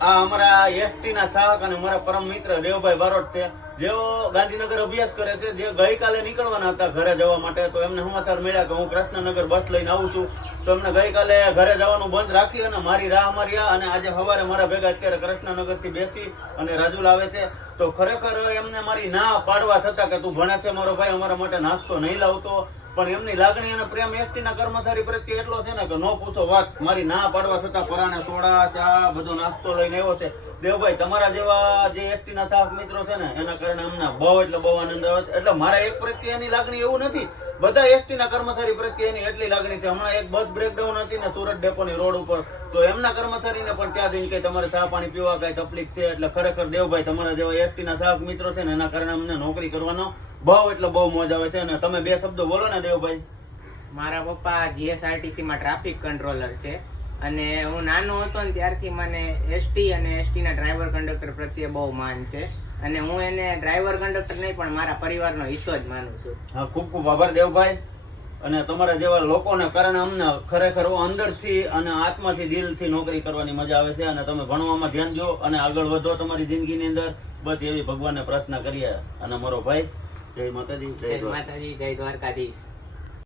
આ અમારા એસટી ના ચાહક અને મારા પરમ મિત્ર દેવભાઈ બારોટ છે, જેઓ ગાંધીનગર અભ્યાસ કરે છે, જે ગઈકાલે નીકળવાના હતા ઘરે જવા માટે. તો એમને સમાચાર મળ્યા કે હું કૃષ્ણનગર બસ લઈને આવું છું. તો એમને ગઈકાલે ઘરે જવાનું બંધ રાખી અને મારી રાહ માર્યા અને આજે સવારે મારા ભેગા અત્યારે કૃષ્ણનગર થી બેસી અને રાજુલ આવે છે. તો ખરેખર એમને મારી ના પાડવા છતાં કે તું ભણે છે મારો ભાઈ, અમારા માટે નાસ્તો નહીં લાવતો, પણ એમની લાગણી અને પ્રેમ એસટી ના કર્મચારી પ્રત્યે એટલો છે ને કે નો પૂછો વાત. મારી ના પાડવા છતાં પરાણે સોડા ચા બધો નાસ્તો લઈને આવ્યો છે. દેવભાઈ, તમારા જેવા જે એસટી ના ચાહક મિત્રો છે ને એના કારણે અમને બહુ એટલે બહુ આનંદ આવે છે. એટલે મારા એક પ્રત્યે એની લાગણી એવું નથી, બધા એસટી ના કર્મચારી પ્રત્યે એની એટલી લાગણી છે. હમણાં એક બસ બ્રેકડાઉન હતી ને સુરત ડેપોની રોડ ઉપર, તો એમના કર્મચારીને પણ ત્યાં જઈને કઈ તમારે ચા પાણી પીવા કઈ તકલીફ છે. એટલે ખરેખર દેવભાઈ, તમારા જેવા એસટી ના ચાહક મિત્રો છે ને એના કારણે અમને નોકરી કરવાનો બહુ એટલે બહુ મોજ આવે છે. અને તમે બે શબ્દો બોલો ને દેવભાઈ. મારા પપ્પા જીએસઆરટીસી માં ટ્રાફિક કંટ્રોલર છે અને હું નાનો હતો ને ત્યારથી મને એસટી અને એસટી ના ડ્રાઈવર કંડક્ટર પ્રત્યે બહુ માન છે અને હું એને ડ્રાઈવર કંડક્ટર નહીં પણ મારા પરિવારનો હિસ્સો જ માનું છું. હા, ખૂબ ખૂબ આભાર દેવભાઈ. અને તમારા જેવા લોકોને કારણે અમને ખરેખર અંદરથી અને આત્માથી દિલથી નોકરી કરવાની મજા આવે છે. અને તમે ભણવામાં ધ્યાન દો અને આગળ વધો તમારી જિંદગીની અંદર, બસ એવી ભગવાનને પ્રાર્થના કરીએ. અને મારો ભાઈ, જય માતાજી, જય માતાજી, જય દ્વારકાધીશ.